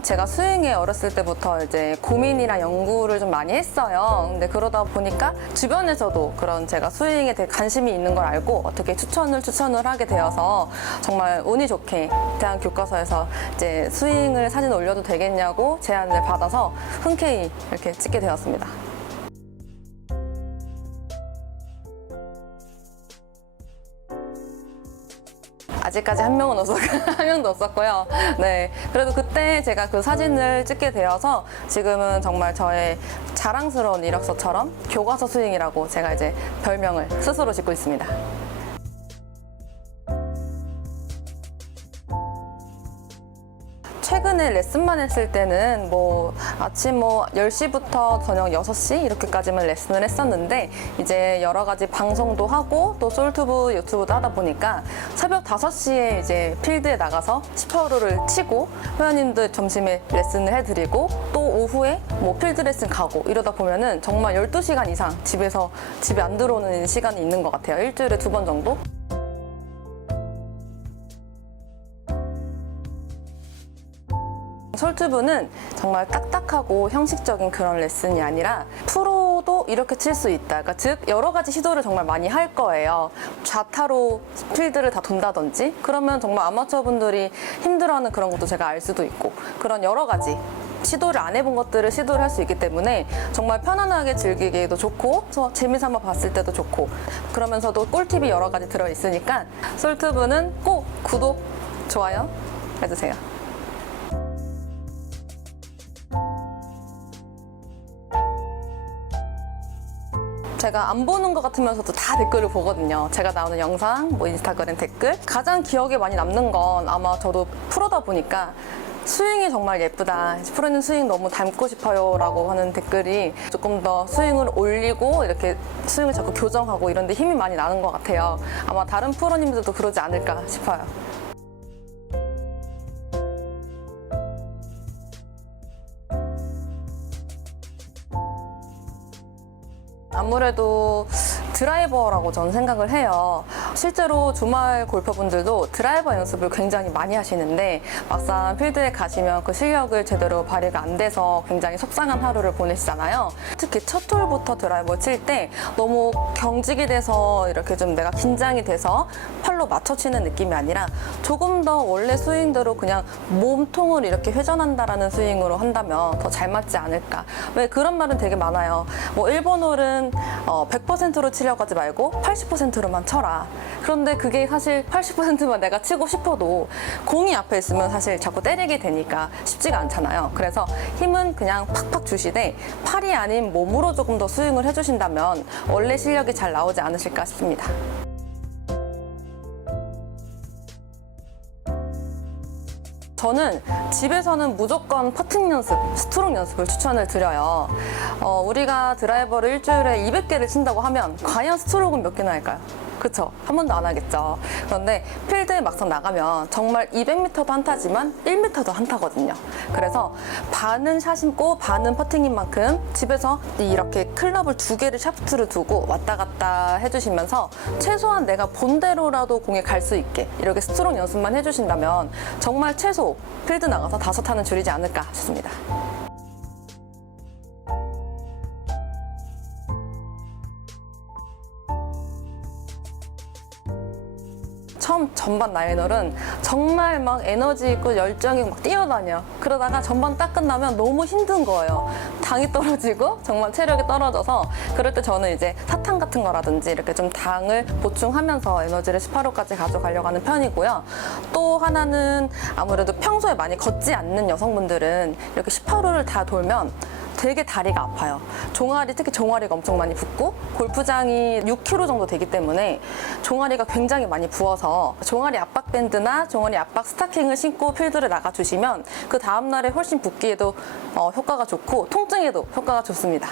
제가 스윙에 어렸을 때부터 이제 고민이랑 연구를 좀 많이 했어요. 근데 그러다 보니까 주변에서도 그런 제가 스윙에 되게 관심이 있는 걸 알고 어떻게 추천을 하게 되어서 정말 운이 좋게 대한 교과서에서 이제 스윙을 사진 올려도 되겠냐고 제안을 받아서 흔쾌히 이렇게 찍게 되었습니다. 아직까지 한 명은 한 명도 없었고요. 네, 그래도 그때 제가 그 사진을 찍게 되어서 지금은 정말 저의 자랑스러운 이력서처럼 교과서 스윙이라고 제가 이제 별명을 스스로 짓고 있습니다. 최근에 레슨만 했을 때는 아침 10시부터 저녁 6시 이렇게까지만 레슨을 했었는데 이제 여러 가지 방송도 하고 또 솔튜브 유튜브도 하다 보니까 새벽 5시에 이제 필드에 나가서 18홀을 치고 회원님들 점심에 레슨을 해드리고 또 오후에 필드 레슨 가고 이러다 보면은 정말 12시간 이상 집에 안 들어오는 시간이 있는 것 같아요. 일주일에 2번 정도? 솔튜브는 정말 딱딱하고 형식적인 그런 레슨이 아니라 프로도 이렇게 칠 수 있다. 그러니까 즉 여러 가지 시도를 정말 많이 할 거예요. 좌타로 필드를 다 돈다든지 그러면 정말 아마추어 분들이 힘들어하는 그런 것도 제가 알 수도 있고 그런 여러 가지 시도를 안 해본 것들을 시도를 할 수 있기 때문에 정말 편안하게 즐기기도 좋고 재미삼아 봤을 때도 좋고 그러면서도 꿀팁이 여러 가지 들어있으니까 솔튜브는 꼭 구독, 좋아요 해주세요. 제가 안 보는 것 같으면서도 다 댓글을 보거든요. 제가 나오는 영상, 인스타그램 댓글. 가장 기억에 많이 남는 건 아마 저도 프로다 보니까 스윙이 정말 예쁘다. 프로님 스윙 너무 닮고 싶어요. 라고 하는 댓글이 조금 더 스윙을 올리고 이렇게 스윙을 자꾸 교정하고 이런 데 힘이 많이 나는 것 같아요. 아마 다른 프로님들도 그러지 않을까 싶어요. 아무래도 드라이버라고 저는 생각을 해요. 실제로 주말 골퍼분들도 드라이버 연습을 굉장히 많이 하시는데 막상 필드에 가시면 그 실력을 제대로 발휘가 안 돼서 굉장히 속상한 하루를 보내시잖아요. 특히 첫 홀부터 드라이버 칠 때 너무 경직이 돼서 이렇게 좀 내가 긴장이 돼서 팔로 맞춰 치는 느낌이 아니라 조금 더 원래 스윙대로 그냥 몸통을 이렇게 회전한다라는 스윙으로 한다면 더 잘 맞지 않을까. 왜 그런 말은 되게 많아요. 1번 홀은 100%로 치려고 하지 말고 80%로만 쳐라. 그런데 그게 사실 80%만 내가 치고 싶어도 공이 앞에 있으면 사실 자꾸 때리게 되니까 쉽지가 않잖아요. 그래서 힘은 그냥 팍팍 주시되 팔이 아닌 몸으로 조금 더 스윙을 해주신다면 원래 실력이 잘 나오지 않으실까 싶습니다. 저는 집에서는 무조건 퍼팅 연습, 스트로크 연습을 추천을 드려요. 우리가 드라이버를 일주일에 200개를 친다고 하면 과연 스트로크는 몇 개나 할까요? 그쵸? 한 번도 안 하겠죠. 그런데 필드에 막상 나가면 정말 200m도 한타지만 1m도 한타거든요. 그래서 반은 샷이고 반은 퍼팅인 만큼 집에서 이렇게 클럽을 2개를 샤프트를 두고 왔다 갔다 해주시면서 최소한 내가 본대로라도 공에 갈 수 있게 이렇게 스트로크 연습만 해주신다면 정말 최소 필드 나가서 5타는 줄이지 않을까 싶습니다. 처음 전반 나인홀은 정말 막 에너지 있고 열정이 막 뛰어다녀. 그러다가 전반 딱 끝나면 너무 힘든 거예요. 당이 떨어지고 정말 체력이 떨어져서 그럴 때 저는 이제 사탕 같은 거라든지 이렇게 좀 당을 보충하면서 에너지를 18홀까지 가져가려고 하는 편이고요. 또 하나는 아무래도 평소에 많이 걷지 않는 여성분들은 이렇게 18홀을 다 돌면 되게 다리가 아파요. 특히 종아리가 엄청 많이 붓고 골프장이 6km 정도 되기 때문에 종아리가 굉장히 많이 부어서 종아리 압박 밴드나 종아리 압박 스타킹을 신고 필드를 나가주시면 그 다음날에 훨씬 붓기에도 효과가 좋고 통증에도 효과가 좋습니다.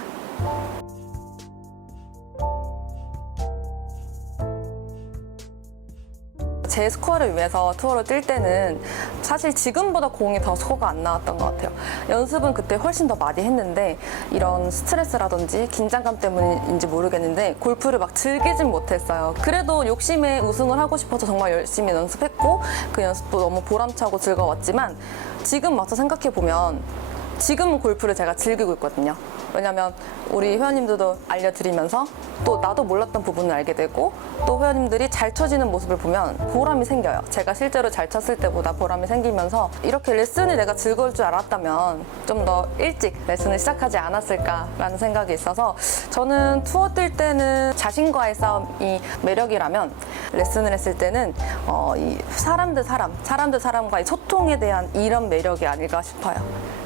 제 스코어를 위해서 투어를 뛸 때는 사실 지금보다 공이 더 스코어가 안 나왔던 것 같아요. 연습은 그때 훨씬 더 많이 했는데 이런 스트레스라든지 긴장감 때문인지 모르겠는데 골프를 막 즐기진 못했어요. 그래도 욕심에 우승을 하고 싶어서 정말 열심히 연습했고 그 연습도 너무 보람차고 즐거웠지만 지금 와서 생각해보면 지금은 골프를 제가 즐기고 있거든요. 왜냐면 우리 회원님들도 알려드리면서 또 나도 몰랐던 부분을 알게 되고 또 회원님들이 잘 쳐지는 모습을 보면 보람이 생겨요. 제가 실제로 잘 쳤을 때보다 보람이 생기면서 이렇게 레슨이 내가 즐거울 줄 알았다면 좀 더 일찍 레슨을 시작하지 않았을까라는 생각이 있어서 저는 투어 뛸 때는 자신과의 싸움이 매력이라면 레슨을 했을 때는 이 사람과의 소통에 대한 이런 매력이 아닐까 싶어요.